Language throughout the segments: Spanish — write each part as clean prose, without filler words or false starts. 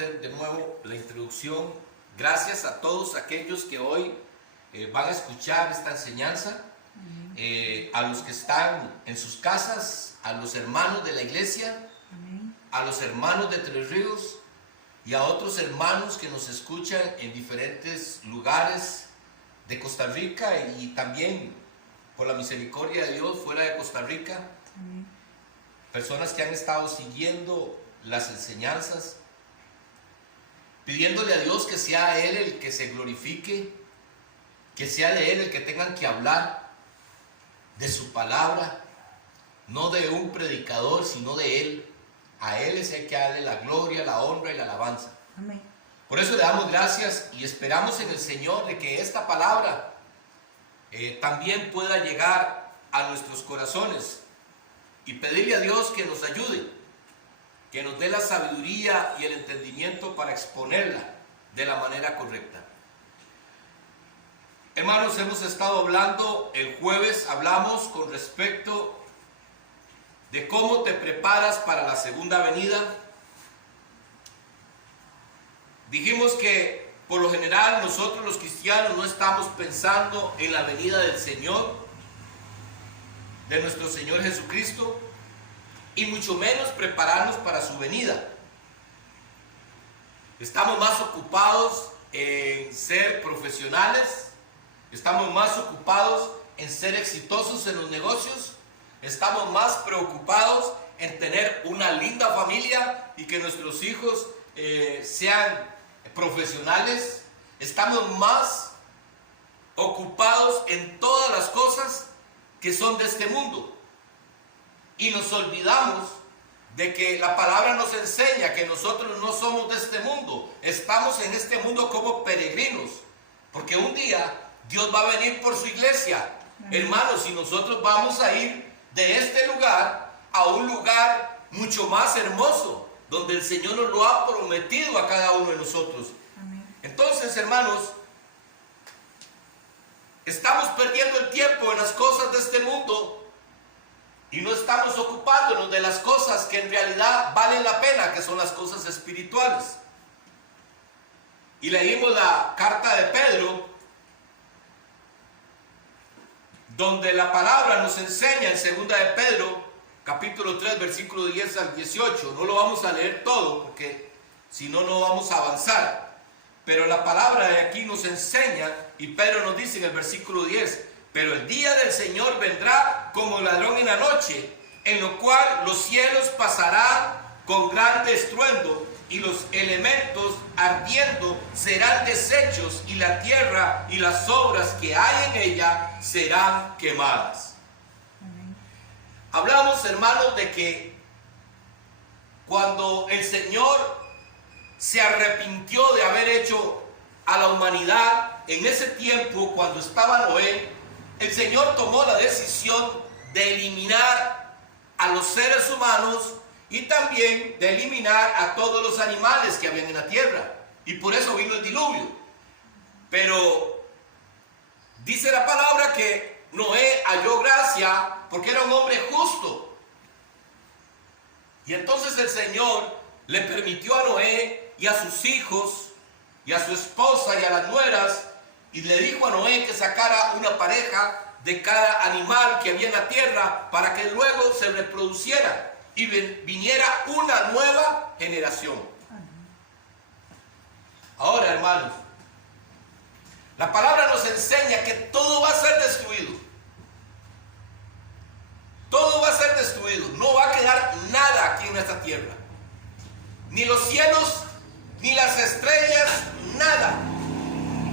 hacer de nuevo la introducción. Gracias a todos aquellos que hoy van a escuchar esta enseñanza, a los que están en sus casas, a los hermanos de la iglesia, a los hermanos de Tres Ríos y a otros hermanos que nos escuchan en diferentes lugares de Costa Rica y también, por la misericordia de Dios, fuera de Costa Rica. Personas que han estado siguiendo las enseñanzas, pidiéndole a Dios que sea Él el que se glorifique, que sea de Él el que tengan que hablar de su palabra, no de un predicador, sino de Él. A Él es el que darle la gloria, la honra y la alabanza. Amén. Por eso le damos gracias y esperamos en el Señor de que esta palabra también pueda llegar a nuestros corazones y pedirle a Dios que nos ayude, que nos dé la sabiduría y el entendimiento para exponerla de la manera correcta. Hermanos, hemos estado hablando, el jueves hablamos con respecto de cómo te preparas para la segunda venida. Dijimos que por lo general nosotros los cristianos no estamos pensando en la venida del Señor, de nuestro Señor Jesucristo, y mucho menos prepararnos para su venida. Estamos más ocupados en ser profesionales, estamos más ocupados en ser exitosos en los negocios, estamos más preocupados en tener una linda familia y que nuestros hijos sean profesionales. Estamos más ocupados en todas las cosas que son de este mundo. Y nos olvidamos de que la palabra nos enseña que nosotros no somos de este mundo. Estamos en este mundo como peregrinos. Porque un día Dios va a venir por su iglesia. Hermanos, y nosotros vamos a ir de este lugar a un lugar mucho más hermoso, donde el Señor nos lo ha prometido a cada uno de nosotros. Entonces, hermanos, estamos perdiendo el tiempo en las cosas de este mundo y no estamos ocupándonos de las cosas que en realidad valen la pena, que son las cosas espirituales. Y leímos la carta de Pedro, donde la palabra nos enseña en 2 de Pedro, capítulo 3, versículo 10 al 18. No lo vamos a leer todo, porque si no, no vamos a avanzar. Pero la palabra de aquí nos enseña, y Pedro nos dice en el versículo 10, pero el día del Señor vendrá como ladrón en la noche, en lo cual los cielos pasarán con grande estruendo, y los elementos ardiendo serán deshechos, y la tierra y las obras que hay en ella serán quemadas. Hablamos, hermanos, de que cuando el Señor se arrepintió de haber hecho a la humanidad, en ese tiempo, cuando estaba Noé, el Señor tomó la decisión de eliminar a los seres humanos y también de eliminar a todos los animales que habían en la tierra. Y por eso vino el diluvio. Pero dice la palabra que Noé halló gracia porque era un hombre justo. Y entonces el Señor le permitió a Noé y a sus hijos y a su esposa y a las nueras, y le dijo a Noé que sacara una pareja de cada animal que había en la tierra para que luego se reproduciera y viniera una nueva generación. Ahora, hermanos, la palabra nos enseña que todo va a ser destruido. Todo va a ser destruido. No va a quedar nada aquí en esta tierra. Ni los cielos, ni las estrellas, nada.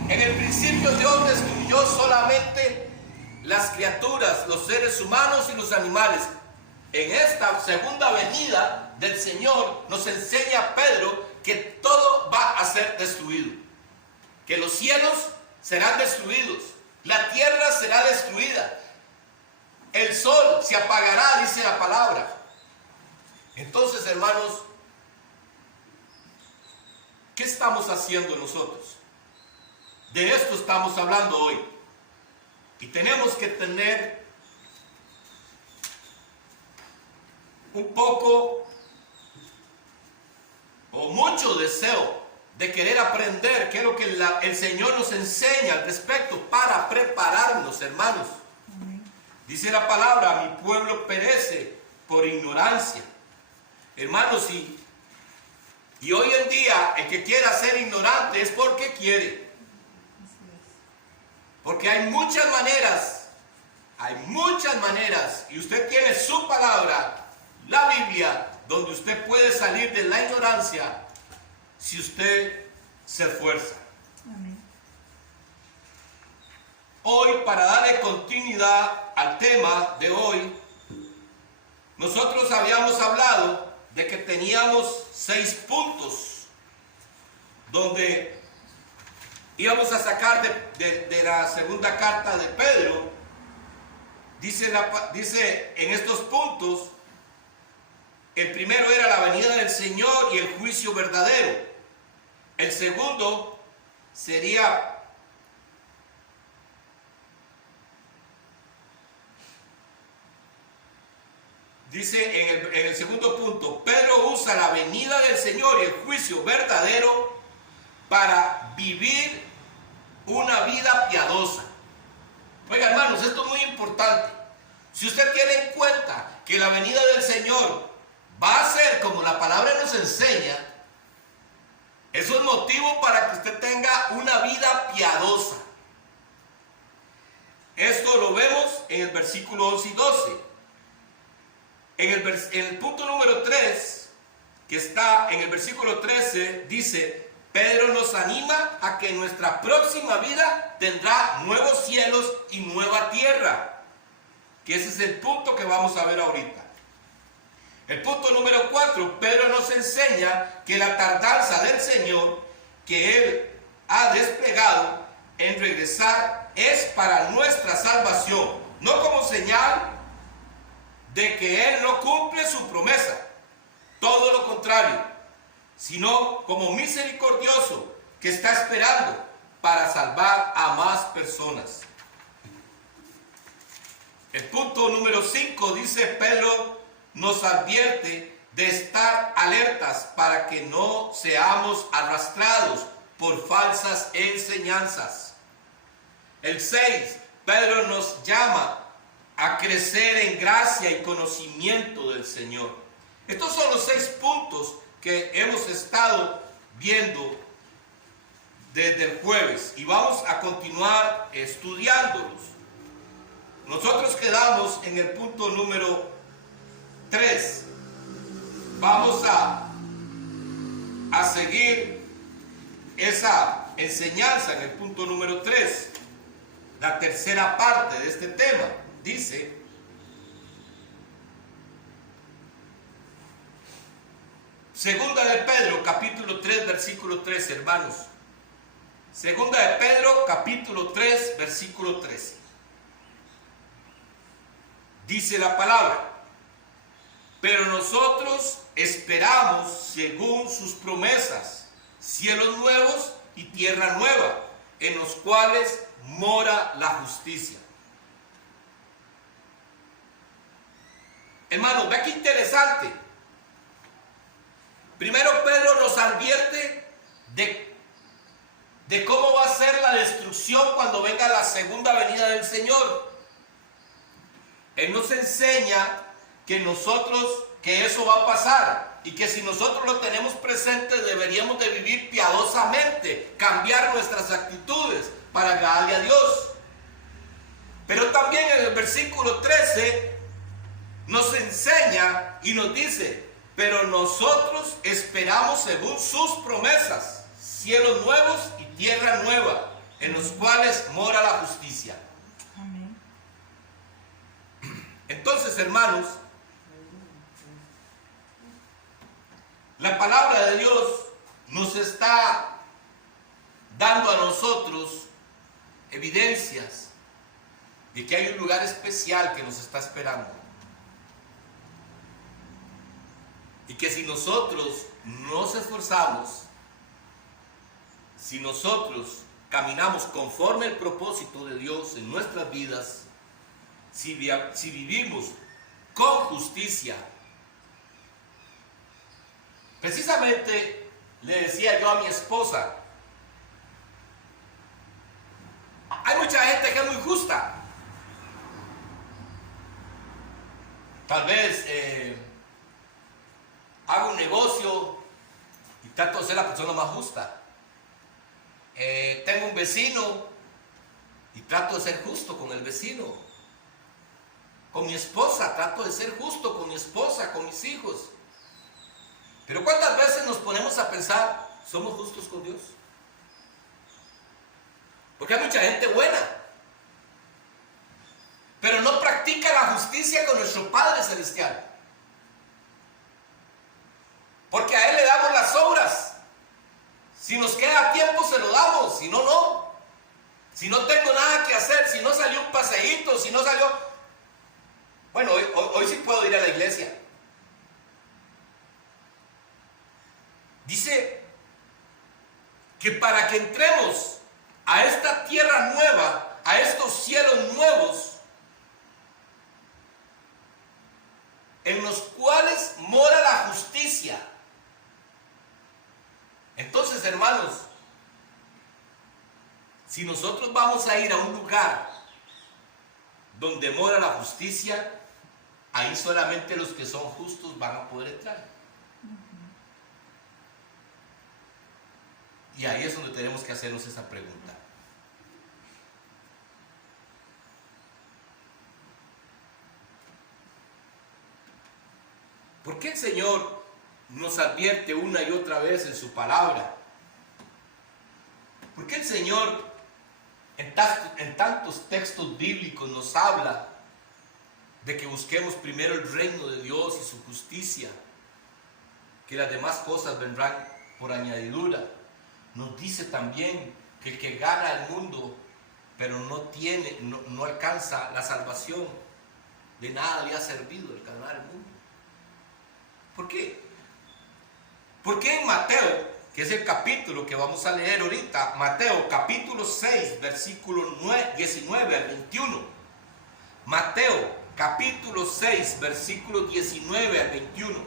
En el principio Dios destruyó solamente las criaturas, los seres humanos y los animales. En esta segunda venida del Señor nos enseña Pedro que todo va a ser destruido. Que los cielos serán destruidos, la tierra será destruida, el sol se apagará, dice la palabra. Entonces, hermanos, ¿qué estamos haciendo nosotros? De esto estamos hablando hoy. Y tenemos que tener un poco o mucho deseo de querer aprender qué es lo que el Señor nos enseña al respecto para prepararnos, hermanos. Dice la palabra, mi pueblo perece por ignorancia. Hermanos, y hoy en día el que quiera ser ignorante es porque quiere. Porque hay muchas maneras, y usted tiene su palabra, la Biblia, donde usted puede salir de la ignorancia si usted se esfuerza. Amén. Hoy, para darle continuidad al tema de hoy, nosotros habíamos hablado de que teníamos 6 puntos donde íbamos a sacar de la segunda carta de Pedro. Dice en estos puntos, el primero era la venida del Señor y el juicio verdadero. El segundo sería dice en el segundo punto, Pedro usa la venida del Señor y el juicio verdadero para vivir una vida piadosa. Oiga, hermanos, esto es muy importante. Si usted tiene en cuenta que la venida del Señor va a ser como la palabra nos enseña, eso es motivo para que usted tenga una vida piadosa. Esto lo vemos en el versículo 11 y 12. En el punto número 3, que está en el versículo 13, dice, Pedro nos anima a que nuestra próxima vida tendrá nuevos cielos y nueva tierra. Que ese es el punto que vamos a ver ahorita. El punto número 4, Pedro nos enseña que la tardanza del Señor que Él ha desplegado en regresar es para nuestra salvación, no como señal de que Él no cumple su promesa, todo lo contrario, sino como misericordioso que está esperando para salvar a más personas. El punto número 5 dice, Pedro nos advierte de estar alertas para que no seamos arrastrados por falsas enseñanzas. El 6, Pedro nos llama a crecer en gracia y conocimiento del Señor. Estos son los 6 puntos que hemos estado viendo desde el jueves y vamos a continuar estudiándolos. Nosotros quedamos en el punto número 3. Vamos a seguir esa enseñanza en el punto número 3, la tercera parte de este tema. Dice, segunda de Pedro, capítulo 3, versículo 13, hermanos. Segunda de Pedro, capítulo 3, versículo 13. Dice la palabra, pero nosotros esperamos según sus promesas, cielos nuevos y tierra nueva, en los cuales mora la justicia. Hermanos, ve qué interesante. Primero Pedro nos advierte de cómo va a ser la destrucción cuando venga la segunda venida del Señor. Él nos enseña que eso va a pasar y que si nosotros lo tenemos presente deberíamos de vivir piadosamente, cambiar nuestras actitudes para agradarle a Dios. Pero también en el versículo 13 nos enseña y nos dice, pero nosotros esperamos según sus promesas, cielos nuevos y tierra nueva, en los cuales mora la justicia. Amén. Entonces, hermanos, la palabra de Dios nos está dando a nosotros evidencias de que hay un lugar especial que nos está esperando. Y que si nosotros nos esforzamos, si nosotros caminamos conforme al propósito de Dios en nuestras vidas, si vivimos con justicia, precisamente le decía yo a mi esposa, hay mucha gente que es muy justa. Tal vez hago un negocio y trato de ser la persona más justa. Tengo un vecino y trato de ser justo con el vecino. Con mi esposa trato de ser justo con mi esposa, con mis hijos. Pero ¿cuántas veces nos ponemos a pensar, somos justos con Dios? Porque hay mucha gente buena, pero no practica la justicia con nuestro Padre Celestial. Porque a Él le damos las obras. Si nos queda tiempo se lo damos, si no, no. Si no tengo nada que hacer, si no salió un paseíto, si no salió... Bueno, hoy sí puedo ir a la iglesia. Dice que para que entremos a esta tierra nueva, a estos cielos nuevos, en los cuales mora la justicia. Entonces, hermanos, si nosotros vamos a ir a un lugar donde mora la justicia, ahí solamente los que son justos van a poder entrar. Y ahí es donde tenemos que hacernos esa pregunta. ¿Por qué el Señor nos advierte una y otra vez en su palabra? ¿Por qué el Señor en tantos textos bíblicos nos habla de que busquemos primero el reino de Dios y su justicia, que las demás cosas vendrán por añadidura? Nos dice también que el que gana el mundo pero no alcanza la salvación, de nada le ha servido el ganar el mundo. ¿Por qué? Porque en Mateo, que es el capítulo que vamos a leer ahorita, Mateo capítulo 6, versículo 19 al 21. Mateo capítulo 6, versículo 19 al 21.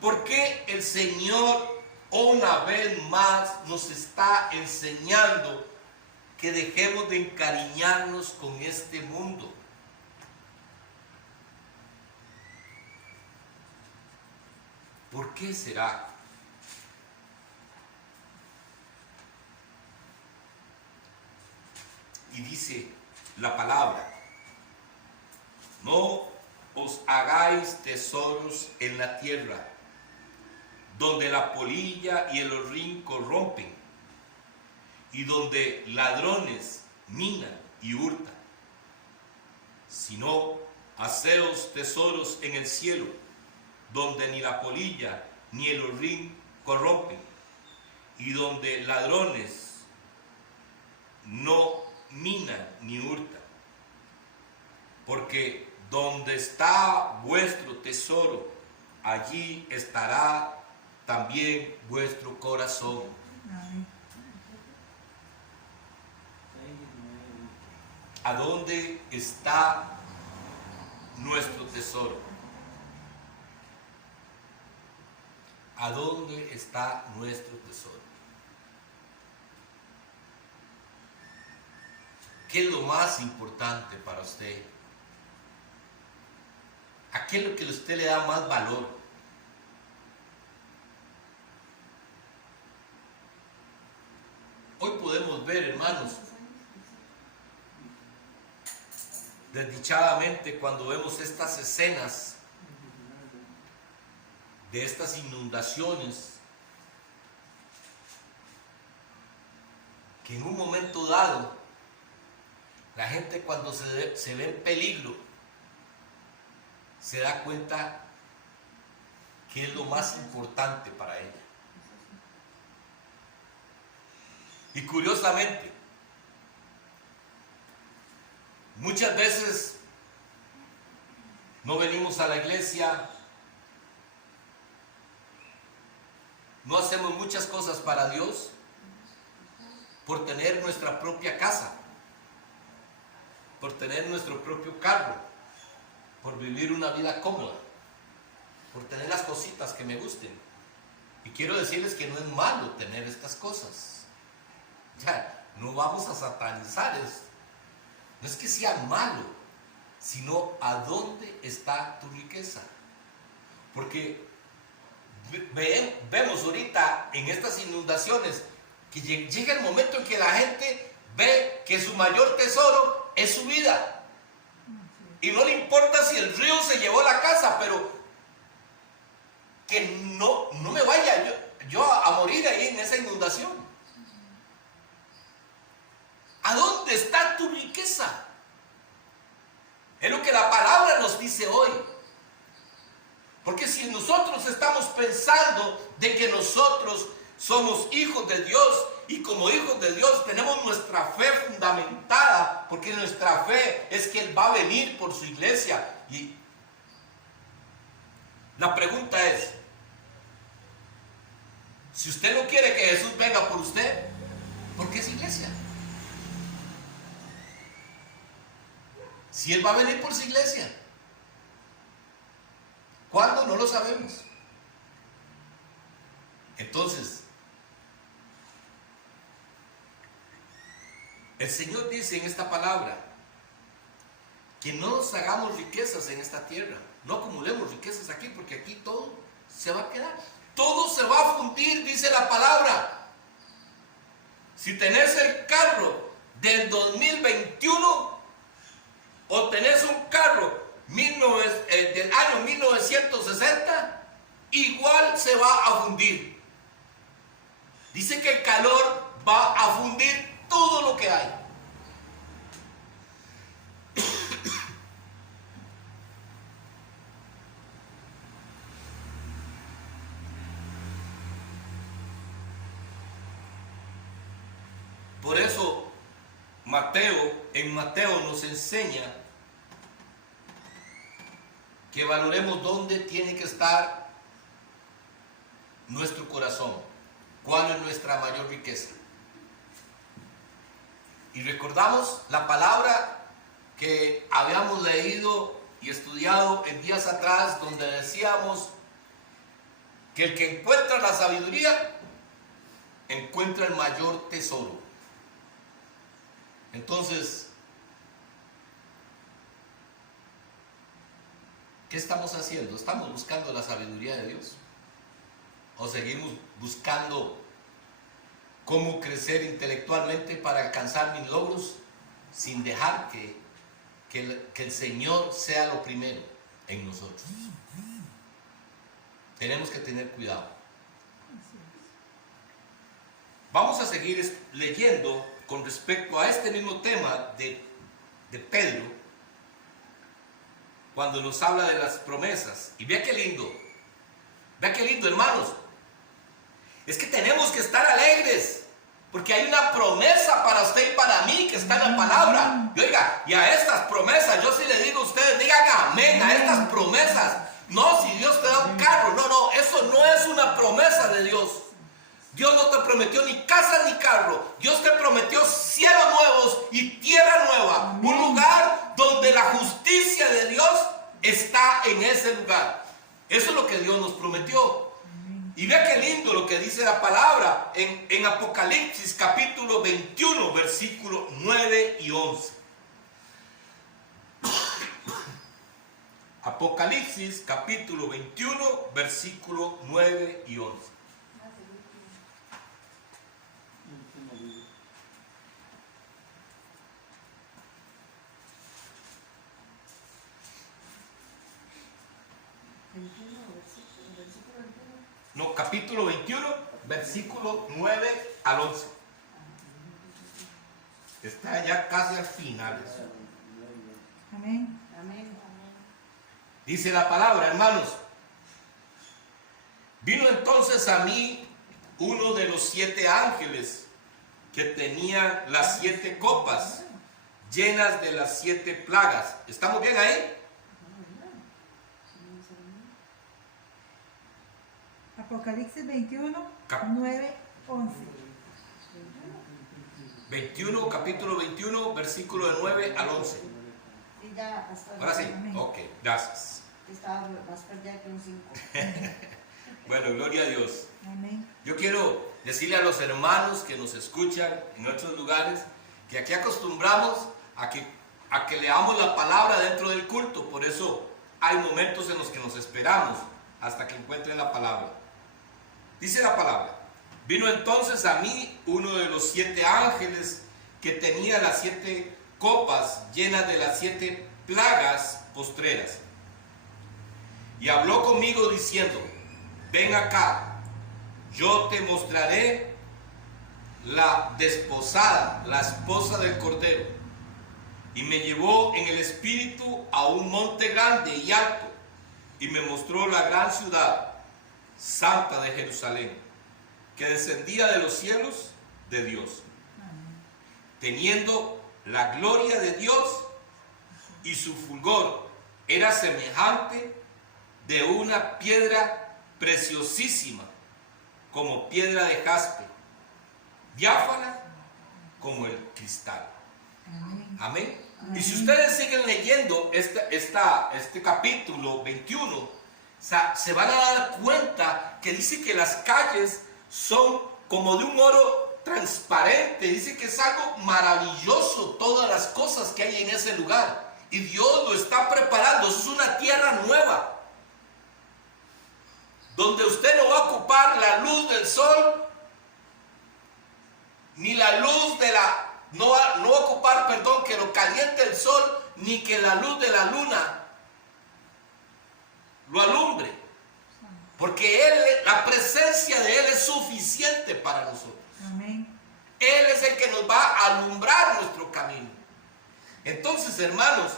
¿Por qué el Señor una vez más nos está enseñando que dejemos de encariñarnos con este mundo? ¿Por qué será? Y dice la palabra: no os hagáis tesoros en la tierra, donde la polilla y el horrín corrompen, y donde ladrones minan y hurtan, sino haceos tesoros en el cielo, donde ni la polilla ni el horrín corrompen, y donde ladrones no minan ni hurtan. Porque donde está vuestro tesoro, allí estará también vuestro corazón. ¿A dónde está nuestro tesoro? ¿A dónde está nuestro tesoro? ¿Qué es lo más importante para usted? ¿A qué es lo que a usted le da más valor? Hoy podemos ver, hermanos, desdichadamente, cuando vemos estas escenas de estas inundaciones, que en un momento dado la gente, cuando se ve en peligro, se da cuenta que es lo más importante para ella. Y curiosamente, muchas veces no venimos a la iglesia, no hacemos muchas cosas para Dios por tener nuestra propia casa, por tener nuestro propio carro, por vivir una vida cómoda, por tener las cositas que me gusten. Y quiero decirles que no es malo tener estas cosas. Ya, no vamos a satanizar esto. No es que sea malo, sino a dónde está tu riqueza. Porque vemos ahorita en estas inundaciones que llega el momento en que la gente ve que su mayor tesoro es su vida. Y no le importa si el río se llevó la casa, pero que no me vaya yo a morir ahí en esa inundación. ¿A dónde está tu riqueza? Es lo que la palabra nos dice hoy. Porque si nosotros estamos pensando de que nosotros somos hijos de Dios, y como hijos de Dios tenemos nuestra fe fundamentada, porque nuestra fe es que Él va a venir por su iglesia. Y la pregunta es, si usted no quiere que Jesús venga por usted, ¿por qué es iglesia? Si Él va a venir por su iglesia, ¿cuándo? No lo sabemos. Entonces, el Señor dice en esta palabra que no nos hagamos riquezas en esta tierra, no acumulemos riquezas aquí, porque aquí todo se va a quedar, todo se va a fundir, dice la palabra. Si tenés el carro del 2021 o tenés un carro del año 1960, igual se va a fundir. Dice que el calor va a fundir todo lo que hay. Por eso en Mateo nos enseña que valoremos dónde tiene que estar nuestro corazón, cuál es nuestra mayor riqueza. Y recordamos la palabra que habíamos leído y estudiado en días atrás, donde decíamos que el que encuentra la sabiduría encuentra el mayor tesoro. Entonces, ¿qué estamos haciendo? ¿Estamos buscando la sabiduría de Dios? ¿O seguimos buscando cómo crecer intelectualmente para alcanzar mis logros sin dejar que el Señor sea lo primero en nosotros? Tenemos que tener cuidado. Vamos a seguir leyendo con respecto a este mismo tema de Pedro, cuando nos habla de las promesas. Y vea qué lindo, hermanos. Es que tenemos que estar alegres, porque hay una promesa para usted y para mí que está en la palabra. Y oiga, y a estas promesas, yo sí le digo a ustedes, digan amén a estas promesas. No, si Dios te da un carro, no, eso no es una promesa de Dios. Dios no te prometió ni casa ni carro. Dios te prometió cielos nuevos y tierra nueva. Amén. Un lugar donde la justicia de Dios está en ese lugar. Eso es lo que Dios nos prometió. Y vea qué lindo lo que dice la palabra en Apocalipsis capítulo 21, versículos 9 y 11. Apocalipsis capítulo 21, versículos 9 y 11. No, capítulo 21, versículo 9 al 11. Está ya casi al final. Amén. Amén. Dice la palabra, hermanos. Vino entonces a mí uno de los 7 ángeles que tenía las 7 copas llenas de las 7 plagas. ¿Estamos bien ahí? Apocalipsis 21, 9, 11. 21, capítulo 21, versículo de 9 al 11. Sí, ya, pastor. Ahora sí, Amén. ok, gracias. Estaba más perdida que un 5. Bueno, gloria a Dios. Amén. Yo quiero decirle a los hermanos que nos escuchan en otros lugares que aquí acostumbramos a que leamos la palabra dentro del culto. Por eso hay momentos en los que nos esperamos hasta que encuentren la palabra. Dice la palabra: vino entonces a mí uno de los 7 ángeles que tenía las 7 copas llenas de las 7 plagas postreras, y habló conmigo diciendo: ven acá, yo te mostraré la desposada, la esposa del Cordero. Y me llevó en el espíritu a un monte grande y alto, y me mostró la gran ciudad santa de Jerusalén, que descendía de los cielos de Dios, teniendo la gloria de Dios, y su fulgor era semejante de una piedra preciosísima, como piedra de jaspe, diáfana como el cristal. Amén. Y si ustedes siguen leyendo este capítulo 21, se van a dar cuenta que dice que las calles son como de un oro transparente. Dice que es algo maravilloso todas las cosas que hay en ese lugar. Y Dios lo está preparando. Es una tierra nueva, donde usted no va a ocupar la luz del sol, ni la luz de la... No va a ocupar, que lo caliente el sol, ni que la luz de la luna lo alumbre. Porque la presencia de Él es suficiente para nosotros. Amén. Él es el que nos va a alumbrar nuestro camino. Entonces, hermanos,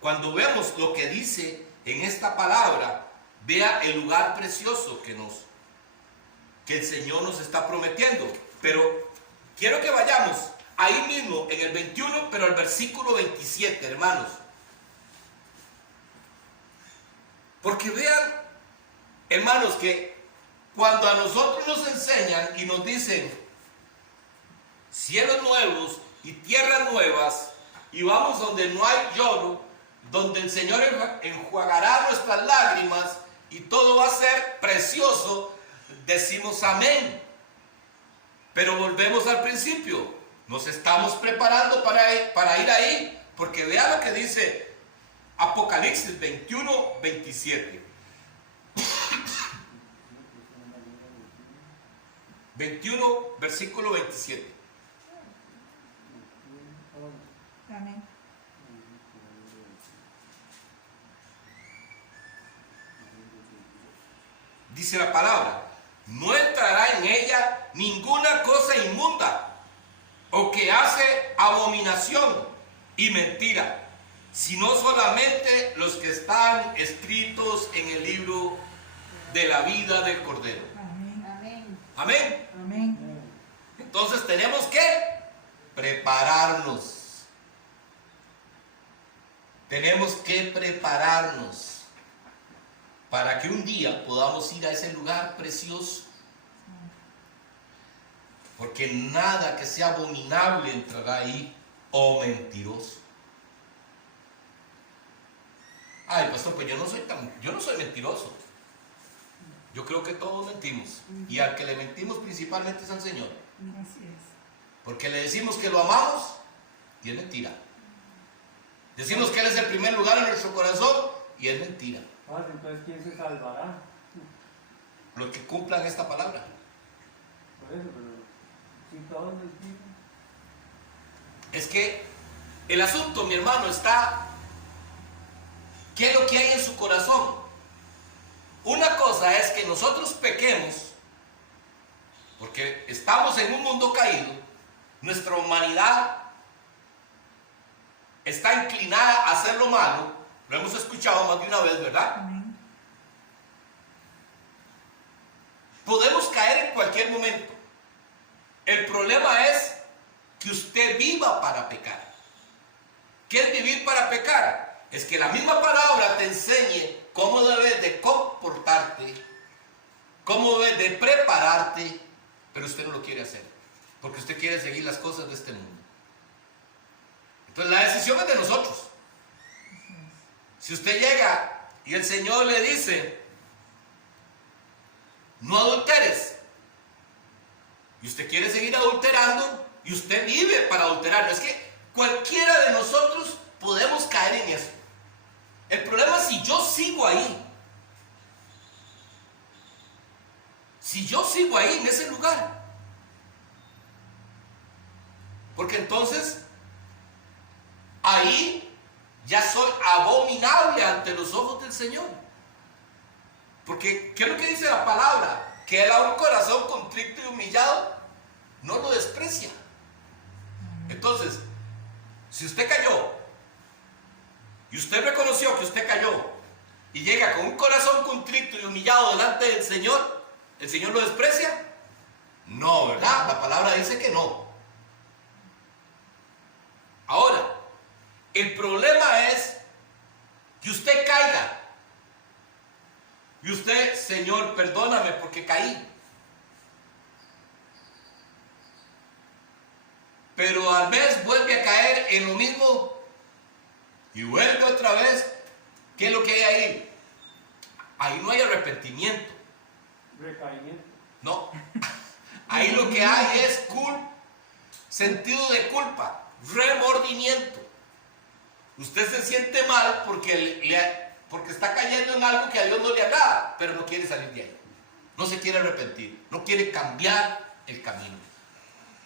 cuando vemos lo que dice en esta palabra, vea el lugar precioso que el Señor nos está prometiendo. Pero quiero que vayamos ahí mismo en el 21, pero al versículo 27, hermanos. Porque vean, hermanos, que cuando a nosotros nos enseñan y nos dicen cielos nuevos y tierras nuevas, y vamos donde no hay lloro, donde el Señor enjuagará nuestras lágrimas y todo va a ser precioso, decimos amén. Pero volvemos al principio. Nos estamos preparando para ir ahí, porque vean lo que dice Apocalipsis 21, 27. 21, versículo 27. Amén. Dice la palabra: no entrará en ella ninguna cosa inmunda o que hace abominación y mentira, sino solamente los que están escritos en el libro de la vida del Cordero. Amén. Amén. Amén. Entonces tenemos que prepararnos. Tenemos que prepararnos para que un día podamos ir a ese lugar precioso. Porque nada que sea abominable entrará ahí, o mentiroso. Ay, pastor, pues yo no soy mentiroso. Yo creo que todos mentimos. Y al que le mentimos principalmente es al Señor. Así es. Porque le decimos que lo amamos y es mentira. Decimos que Él es el primer lugar en nuestro corazón y es mentira. Entonces, ¿quién se salvará? Los que cumplan esta palabra. Por eso, pero si todos nos dicen. Es que el asunto, mi hermano, está... ¿Qué es lo que hay en su corazón? Una cosa es que nosotros pequemos, porque estamos en un mundo caído. Nuestra humanidad está inclinada a hacer lo malo. Lo hemos escuchado más de una vez, ¿verdad? Amén. Podemos caer en cualquier momento. El problema es que usted viva para pecar. ¿Qué es vivir para pecar? Es que la misma palabra te enseñe cómo debes de comportarte, cómo debes de prepararte, pero usted no lo quiere hacer, porque usted quiere seguir las cosas de este mundo. Entonces la decisión es de nosotros. Si usted llega y el Señor le dice, no adulteres. Y usted quiere seguir adulterando y usted vive para adulterar. Es que cualquiera de nosotros podemos caer en eso. El problema es si yo sigo ahí. Si yo sigo ahí en ese lugar. Porque entonces ahí ya soy abominable ante los ojos del Señor. Porque, ¿qué es lo que dice la palabra? Que Él a un corazón contrito y humillado no lo desprecia. Entonces, si usted cayó y usted reconoció que usted cayó y llega con un corazón contrito y humillado delante del Señor, ¿el Señor lo desprecia? No, ¿verdad? La palabra dice que no. Ahora, el problema es que usted caiga y usted, Señor, perdóname porque caí. Pero al mes vuelve a caer en lo mismo y vuelve otra vez. ¿Qué es lo que hay ahí? Ahí no hay arrepentimiento. Recaimiento. No. Ahí lo que hay es sentido de culpa, remordimiento. Usted se siente mal porque está cayendo en algo que a Dios no le agrada, pero no quiere salir de ahí. No se quiere arrepentir, no quiere cambiar el camino.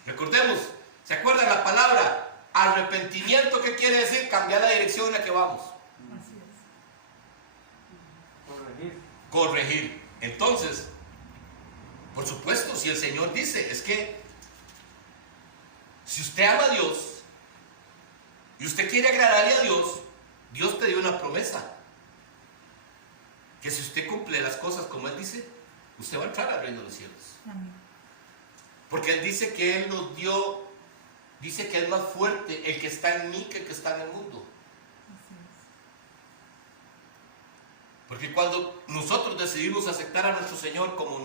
Recordemos, ¿se acuerdan la palabra arrepentimiento? ¿Qué quiere decir? Cambiar la dirección en la que vamos. Así es. Corregir. Corregir. Entonces, por supuesto, si el Señor dice, es que si usted ama a Dios y usted quiere agradarle a Dios, Dios te dio una promesa. Que si usted cumple las cosas como Él dice, usted va a entrar al reino de los cielos. Amén. Porque Él dice que Él nos dio, dice que es más fuerte el que está en mí que el que está en el mundo. Así es. Porque cuando nosotros decidimos aceptar a nuestro Señor como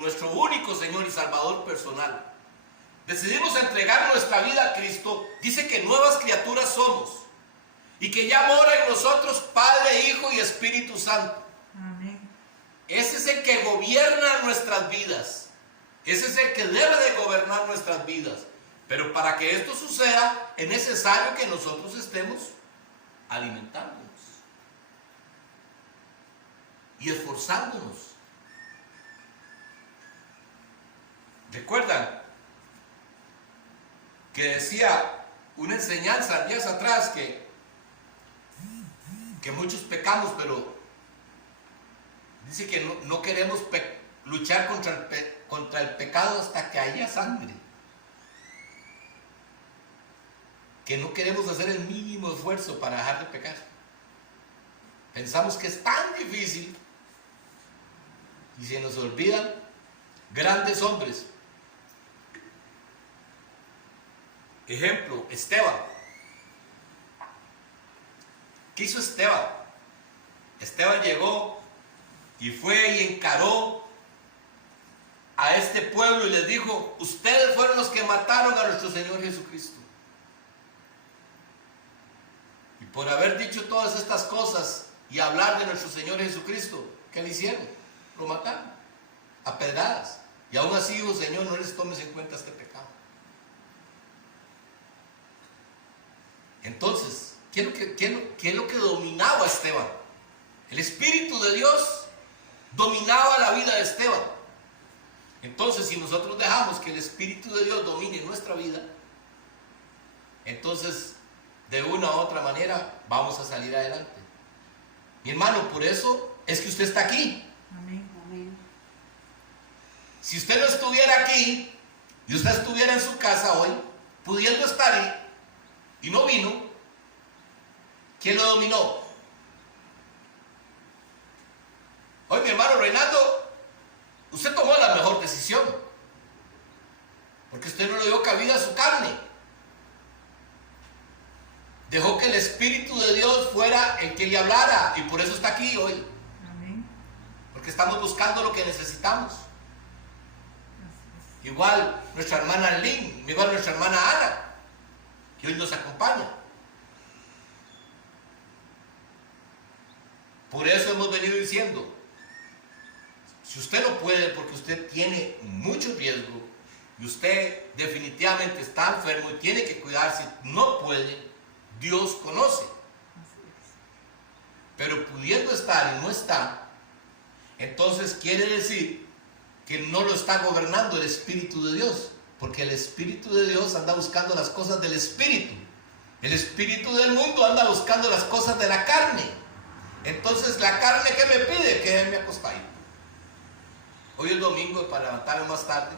nuestro único Señor y Salvador personal, decidimos entregar nuestra vida a Cristo, dice que nuevas criaturas somos y que ya mora en nosotros Padre, Hijo y Espíritu Santo. Amén. Ese es el que gobierna nuestras vidas. Ese es el que debe de gobernar nuestras vidas. Pero para que esto suceda, es necesario que nosotros estemos alimentándonos y esforzándonos. ¿Recuerdan que decía una enseñanza días atrás que muchos pecamos, pero dice que no queremos luchar contra el pecado hasta que haya sangre? Que no queremos hacer el mínimo esfuerzo para dejar de pecar. Pensamos que es tan difícil y se nos olvidan grandes hombres. Ejemplo, Esteban. ¿Qué hizo Esteban? Esteban llegó y fue y encaró a este pueblo y les dijo: ustedes fueron los que mataron a nuestro Señor Jesucristo. Y por haber dicho todas estas cosas y hablar de nuestro Señor Jesucristo, ¿qué le hicieron? Lo mataron a pedradas. Y aún así dijo: Señor, no les tomes en cuenta este pecado. Entonces, ¿qué es lo que dominaba a Esteban? El Espíritu de Dios dominaba la vida de Esteban. Entonces, si nosotros dejamos que el Espíritu de Dios domine nuestra vida, entonces, de una u otra manera, vamos a salir adelante. Mi hermano, por eso es que usted está aquí. Amén. Amén. Si usted no estuviera aquí y usted estuviera en su casa hoy, pudiendo estar ahí, y no vino, ¿quién lo dominó? Hoy, mi hermano Reinaldo, usted tomó la mejor decisión, porque usted no le dio cabida a su carne. Dejó que el Espíritu de Dios fuera el que le hablara, y por eso está aquí hoy. Amén. Porque estamos buscando lo que necesitamos. Así es. Igual nuestra hermana Lynn, igual nuestra hermana Ana, que hoy nos acompaña. Por eso hemos venido diciendo, Si usted no puede porque usted tiene mucho riesgo y usted definitivamente está enfermo y tiene que cuidarse, no puede, Dios conoce. Así es. Pero pudiendo estar y no está, entonces quiere decir que no lo está gobernando el Espíritu de Dios, porque el Espíritu de Dios anda buscando las cosas del Espíritu. El espíritu del mundo anda buscando las cosas de la carne. Entonces, ¿la carne qué me pide? Quédenme acostado. Hoy es domingo para levantarme más tarde.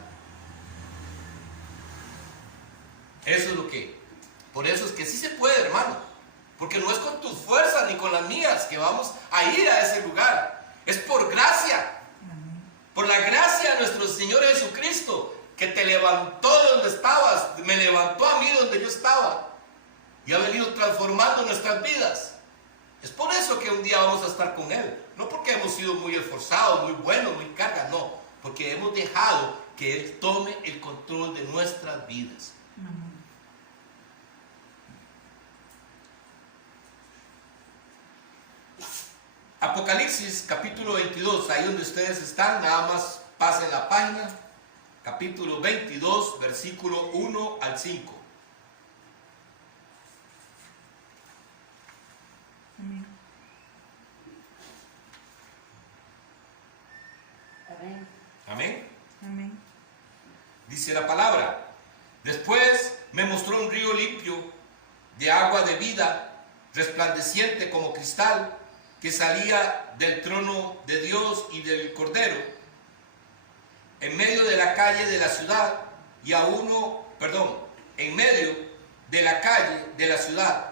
Eso es lo que... Por eso es que sí se puede, hermano. Porque no es con tus fuerzas ni con las mías que vamos a ir a ese lugar. Es por gracia. Amén. Por la gracia de nuestro Señor Jesucristo, que te levantó de donde estabas, me levantó a mí donde yo estaba. Y ha venido transformando nuestras vidas. Es por eso que un día vamos a estar con Él. No porque hemos sido muy esforzados, muy buenos, muy cargas, no. Porque hemos dejado que Él tome el control de nuestras vidas. Amén. Apocalipsis capítulo 22, ahí donde ustedes están, nada más pasen la página. Capítulo 22, versículo 1 al 5. Amén. Amén. Amén. Amén. Dice la palabra: después me mostró un río limpio de agua de vida, resplandeciente como cristal, que salía del trono de Dios y del Cordero, en medio de la calle de la ciudad, en medio de la calle de la ciudad,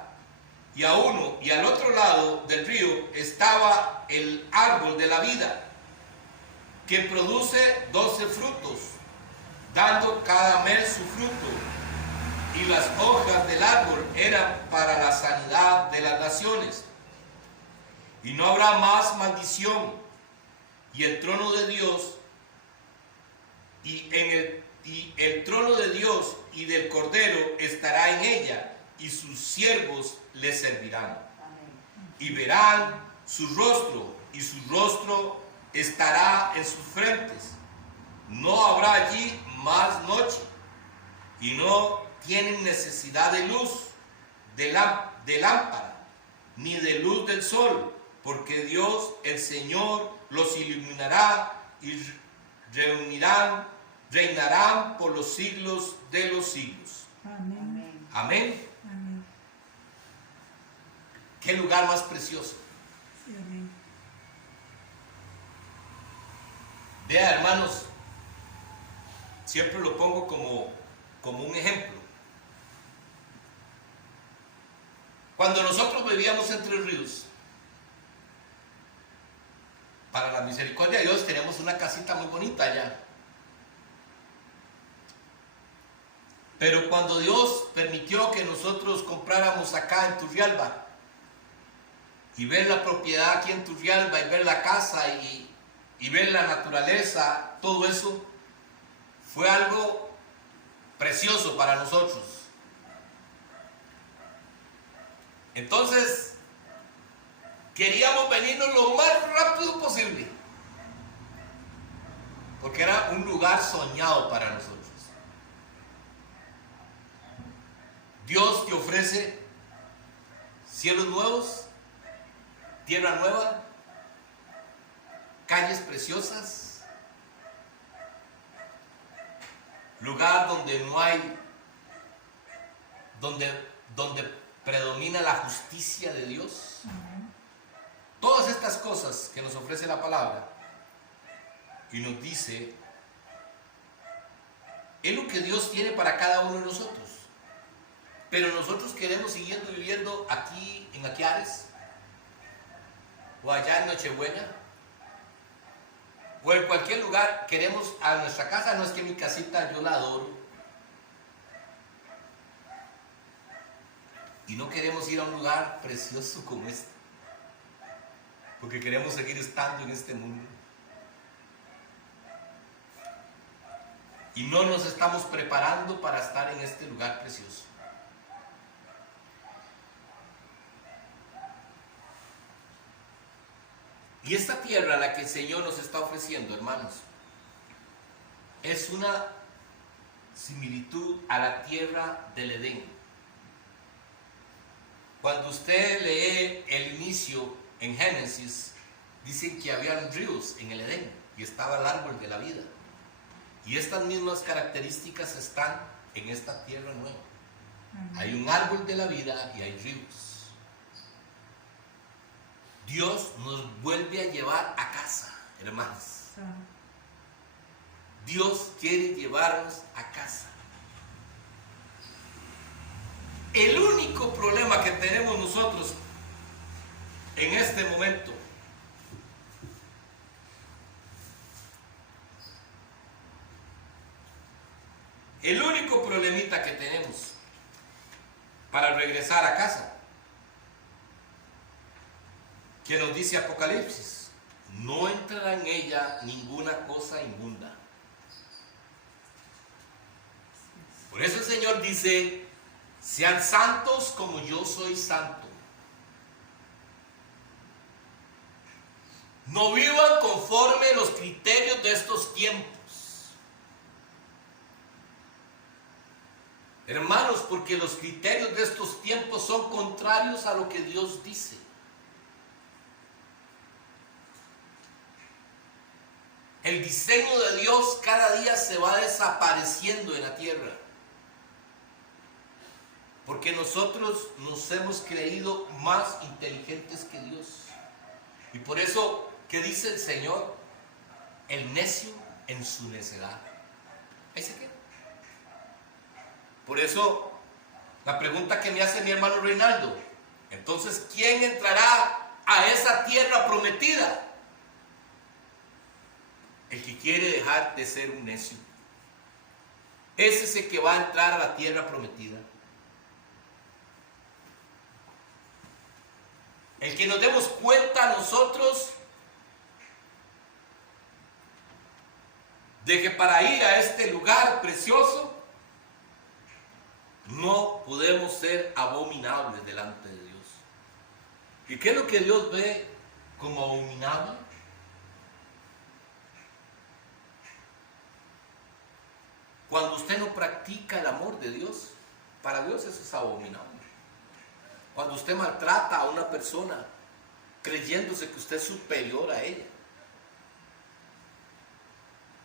y a uno y al otro lado del río estaba el árbol de la vida, que produce 12 frutos, dando cada mes su fruto, y las hojas del árbol eran para la sanidad de las naciones. Y no habrá más maldición, y el trono de Dios el trono de Dios y del Cordero estará en ella, y sus siervos le servirán. Amén. Y verán su rostro, y su rostro estará en sus frentes. No habrá allí más noche, y no tienen necesidad de luz, de lámpara, ni de luz del sol, porque Dios, el Señor, los iluminará y reinarán por los siglos de los siglos. Amén. Amén. Amén. Amén. Qué lugar más precioso. Sí, amén. Vea, hermanos, siempre lo pongo como un ejemplo. Cuando nosotros vivíamos en Tres Ríos, para la misericordia de Dios, teníamos una casita muy bonita allá. Pero cuando Dios permitió que nosotros compráramos acá en Turrialba, y ver la propiedad aquí en Turrialba, y ver la casa, y ver la naturaleza, todo eso, fue algo precioso para nosotros. Entonces, queríamos venirnos lo más rápido posible, porque era un lugar soñado para nosotros. Dios te ofrece cielos nuevos, tierra nueva, calles preciosas, lugar donde no hay, donde predomina la justicia de Dios. Amén. Todas estas cosas que nos ofrece la palabra y nos dice es lo que Dios tiene para cada uno de nosotros. Pero nosotros queremos siguiendo viviendo aquí en Aquiares, o allá en Nochebuena, o en cualquier lugar. Queremos a nuestra casa. No es que mi casita yo la adoro, y no queremos ir a un lugar precioso como este, porque queremos seguir estando en este mundo. Y no nos estamos preparando para estar en este lugar precioso. Y Y esta tierra a la que el Señor nos está ofreciendo, hermanos, es una similitud a la tierra del Edén. Cuando usted lee el inicio en Génesis, dicen que habían ríos en el Edén y estaba el árbol de la vida. Y estas mismas características están en esta tierra nueva. Hay un árbol de la vida y hay ríos. Dios nos vuelve a llevar a casa, hermanos. Dios quiere llevarnos a casa. El único problema que tenemos nosotros en este momento el único problemita que tenemos para regresar a casa, que nos dice Apocalipsis, no entrará en ella ninguna cosa inmunda. Por eso el Señor dice, sean santos como yo soy santo. No vivan conforme los criterios de estos tiempos. Hermanos, porque los criterios de estos tiempos son contrarios a lo que Dios dice. El diseño de Dios cada día se va desapareciendo en la tierra. Porque nosotros nos hemos creído más inteligentes que Dios. Y por eso, ¿qué dice el Señor? El necio en su necedad. Ahí se queda. Por eso, la pregunta que me hace mi hermano Reinaldo, entonces, ¿quién entrará a esa tierra prometida? El que quiere dejar de ser un necio. Ese es el que va a entrar a la tierra prometida. El que nos demos cuenta nosotros de que para ir a este lugar precioso no podemos ser abominables delante de Dios. ¿Y qué es lo que Dios ve como abominable? Cuando usted no practica el amor de Dios, para Dios eso es abominable. Cuando usted maltrata a una persona creyéndose que usted es superior a ella,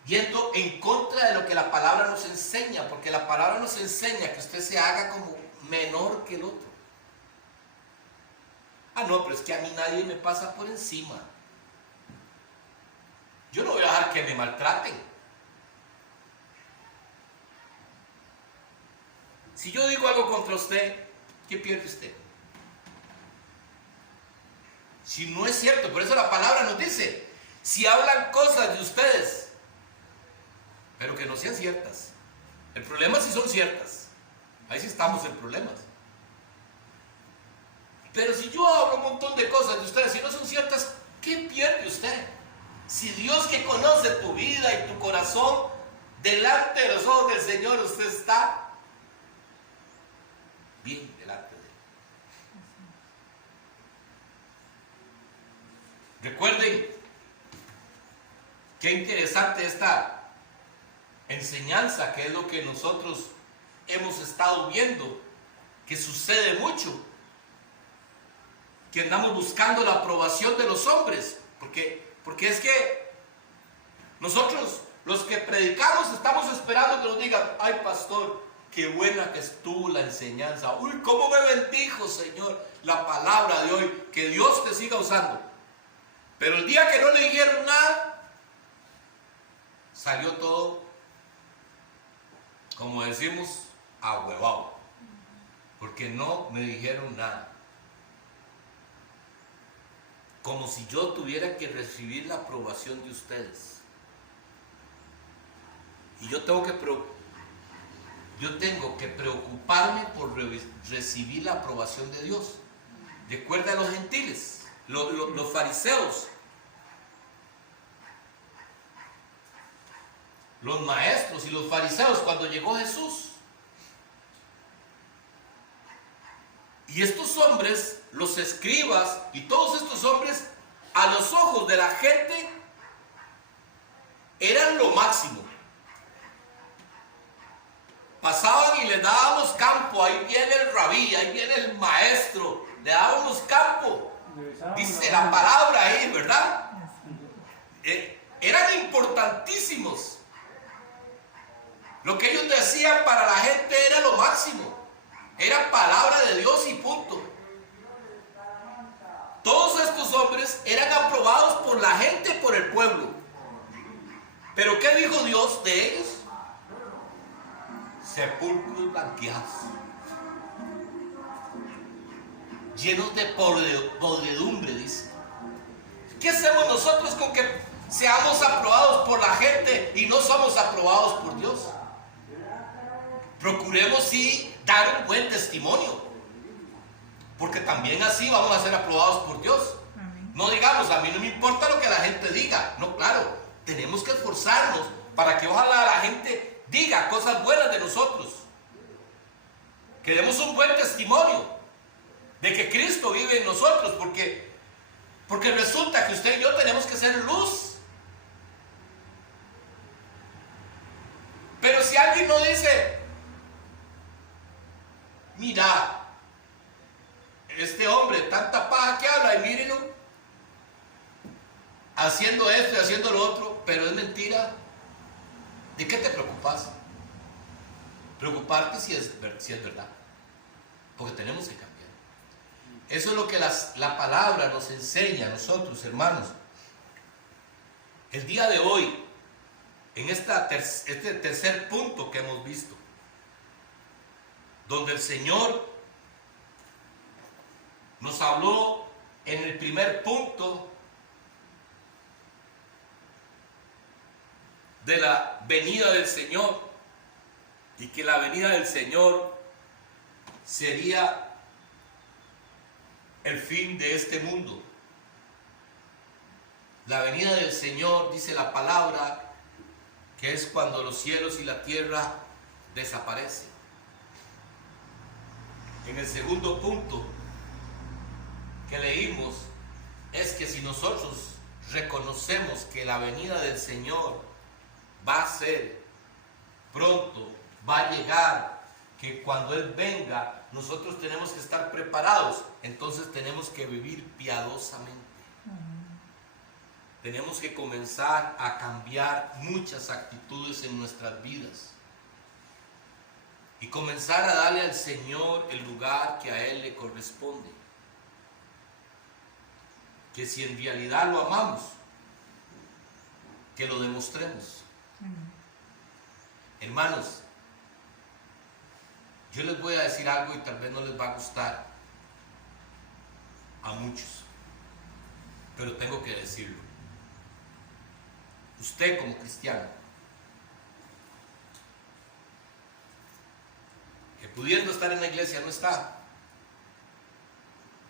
yendo en contra de lo que la palabra nos enseña, porque la palabra nos enseña que usted se haga como menor que el otro. Ah, no, pero es que a mí nadie me pasa por encima. Yo no voy a dejar que me maltraten. Si yo digo algo contra usted, ¿qué pierde usted? Si no es cierto, por eso la palabra nos dice, si hablan cosas de ustedes, pero que no sean ciertas. El problema es si son ciertas. Ahí sí estamos en problemas. Pero si yo hablo un montón de cosas de ustedes, si no son ciertas, ¿qué pierde usted? Si Dios, que conoce tu vida y tu corazón, delante de los ojos del Señor usted está bien delante de Él. Recuerden, qué interesante esta enseñanza, que es lo que nosotros hemos estado viendo, que sucede mucho, que andamos buscando la aprobación de los hombres, porque es que nosotros, los que predicamos, estamos esperando que nos digan, ay pastor, qué buena que estuvo la enseñanza, uy, cómo me bendijo, Señor, la palabra de hoy, que Dios te siga usando. Pero el día que no le dijeron nada, salió todo, como decimos, ahuevado, porque no me dijeron nada. Como si yo tuviera que recibir la aprobación de ustedes. Y yo tengo que preocuparme por recibir la aprobación de Dios. Recuerda a los gentiles, los fariseos, los maestros y los fariseos cuando llegó Jesús. Y estos hombres, los escribas y todos estos hombres, a los ojos de la gente eran lo máximo. Pasaban y les dábamos campo. Ahí viene el rabí, ahí viene el maestro. Le dábamos campo. Dice la palabra ahí, ¿verdad? Eran importantísimos. Lo que ellos decían para la gente era lo máximo. Era palabra de Dios y punto. Todos estos hombres eran aprobados por la gente, por el pueblo. Pero ¿qué dijo Dios de ellos? Sepulcros blanqueados, llenos de podredumbre, dice. ¿Qué hacemos nosotros con que seamos aprobados por la gente y no somos aprobados por Dios? Procuremos sí dar un buen testimonio, porque también así vamos a ser aprobados por Dios. Amén. No digamos, a mí no me importa lo que la gente diga. No, claro, tenemos que esforzarnos para que ojalá la gente diga cosas buenas de nosotros, que demos un buen testimonio de que Cristo vive en nosotros, porque resulta que usted y yo tenemos que ser luz. Pero si alguien no dice, mira, este hombre, tanta paja que habla, y mírenlo, haciendo esto y haciendo lo otro, pero es mentira, ¿de qué te preocupas? Preocuparte si es verdad, porque tenemos que cambiar. Eso es lo que la palabra nos enseña a nosotros, hermanos. El día de hoy, en este tercer punto que hemos visto, donde el Señor nos habló en el primer punto de la venida del Señor, y que la venida del Señor sería el fin de este mundo. La venida del Señor, dice la palabra, que es cuando los cielos y la tierra desaparecen. En el segundo punto que leímos es que si nosotros reconocemos que la venida del Señor va a ser pronto, va a llegar, que cuando Él venga nosotros tenemos que estar preparados, entonces tenemos que vivir piadosamente. Tenemos que comenzar a cambiar muchas actitudes en nuestras vidas y comenzar a darle al Señor el lugar que a Él le corresponde. Que si en realidad lo amamos, que lo demostremos. Hermanos, yo les voy a decir algo y tal vez no les va a gustar a muchos, pero tengo que decirlo. Usted como cristiano, que pudiendo estar en la iglesia no está,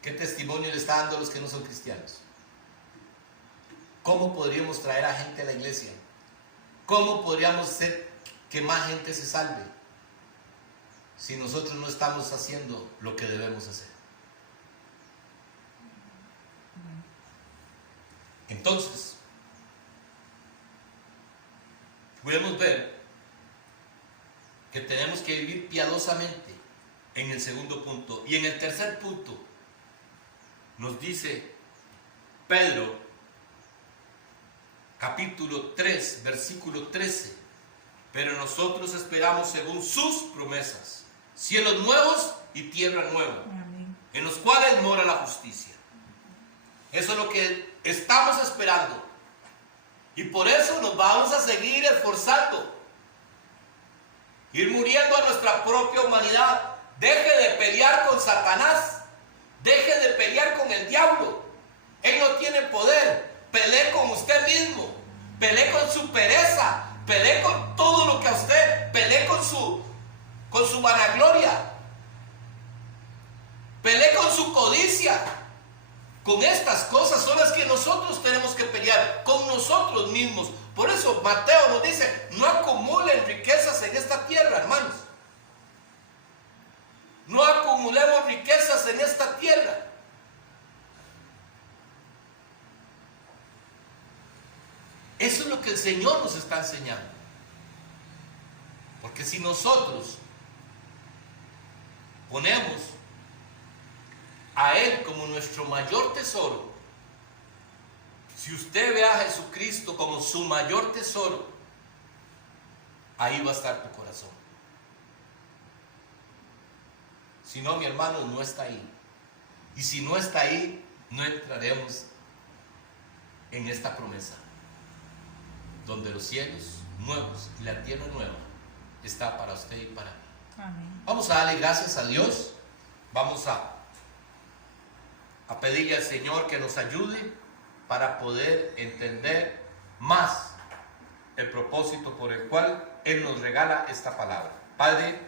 ¿qué testimonio le está dando a los que no son cristianos? ¿Cómo podríamos traer a gente a la iglesia? ¿Cómo podríamos hacer que más gente se salve si nosotros no estamos haciendo lo que debemos hacer? Entonces, podemos ver que tenemos que vivir piadosamente en el segundo punto. Y en el tercer punto nos dice Pedro, capítulo 3, versículo 13: pero nosotros esperamos según sus promesas, cielos nuevos y tierra nueva, en los cuales mora la justicia. Eso es lo que estamos esperando. Y por eso nos vamos a seguir esforzando. Ir muriendo a nuestra propia humanidad. Deje de pelear con Satanás. Deje de pelear con el diablo. Él no tiene poder. Pelee con usted mismo. Pelee con su pereza. Pelee con todo lo que a usted. Pelee con su vanagloria. Pelee con su codicia. Con estas cosas son las que nosotros tenemos que pelear, con nosotros mismos. Por eso Mateo nos dice, no acumulen riquezas en esta tierra, hermanos. No acumulemos riquezas en esta tierra. Eso es lo que el Señor nos está enseñando. Porque si nosotros ponemos a Él como nuestro mayor tesoro, si usted ve a Jesucristo como su mayor tesoro, ahí va a estar tu corazón. Si no, mi hermano, no está ahí. Y si no está ahí, no entraremos en esta promesa, donde los cielos nuevos y la tierra nueva está para usted y para mí. Amén. Vamos a darle gracias a Dios. Vamos a pedirle al Señor que nos ayude para poder entender más el propósito por el cual Él nos regala esta palabra. Padre,